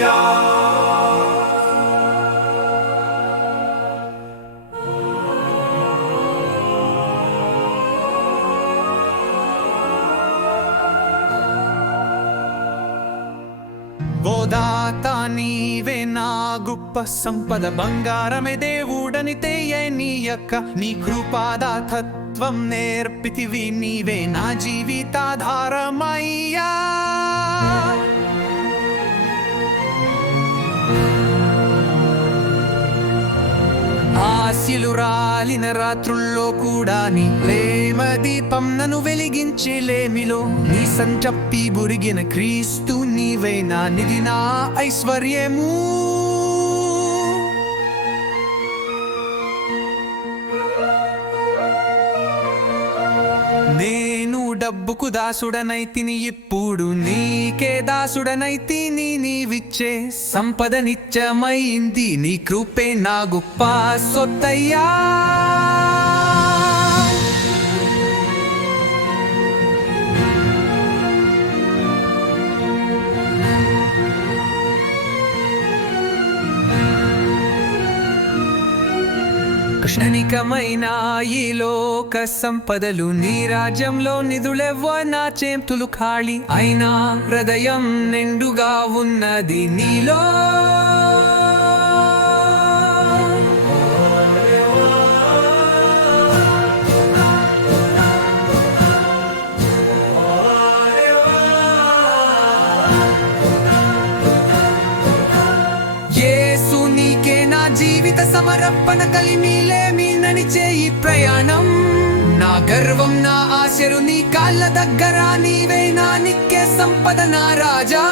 హల్లెలూయా. గోదాత నీవే నా గొప్ప సంపద, బంగారమే దేవుడని తెయ్యనీయక నీ కృపాదాతత్వం నేర్పితివి, నీవే నా జీవితాధారమయ్యా. ఆశలు రాలిన రాత్రుల్లో కూడా నీ ప్రేమ దీపం నన్ను వెలిగించే లేమిలో, నీ సంచప్పి బురిగిన క్రీస్తు నీవే నా నిధి, నా ఐశ్వర్యము. నేను డబ్బుకు దాసుడనైతిని, ఇప్పుడు నీకే దాసుడనైతిని. నీవిచ్చే సంపద నిత్యమైంది, నీ కృపే నా గొప్ప సొత్తయ్యా. కృష్ణనికమైన ఈ లోక సంపదలు, నీ రాజ్యంలో నిధులెవ్వ నా చేతులు ఖాళీ, అయినా హృదయం నిండుగా ఉన్నది నీలో. యేసు నీకే నా జీవిత సమర్పణ, కలిమిలేమి నడిచే ఈ ప్రయాణం. నా గర్వం నా ఆశలు నీ కాళ్ళ దగ్గర, నీవే నా నిత్య సంపద నా రాజా.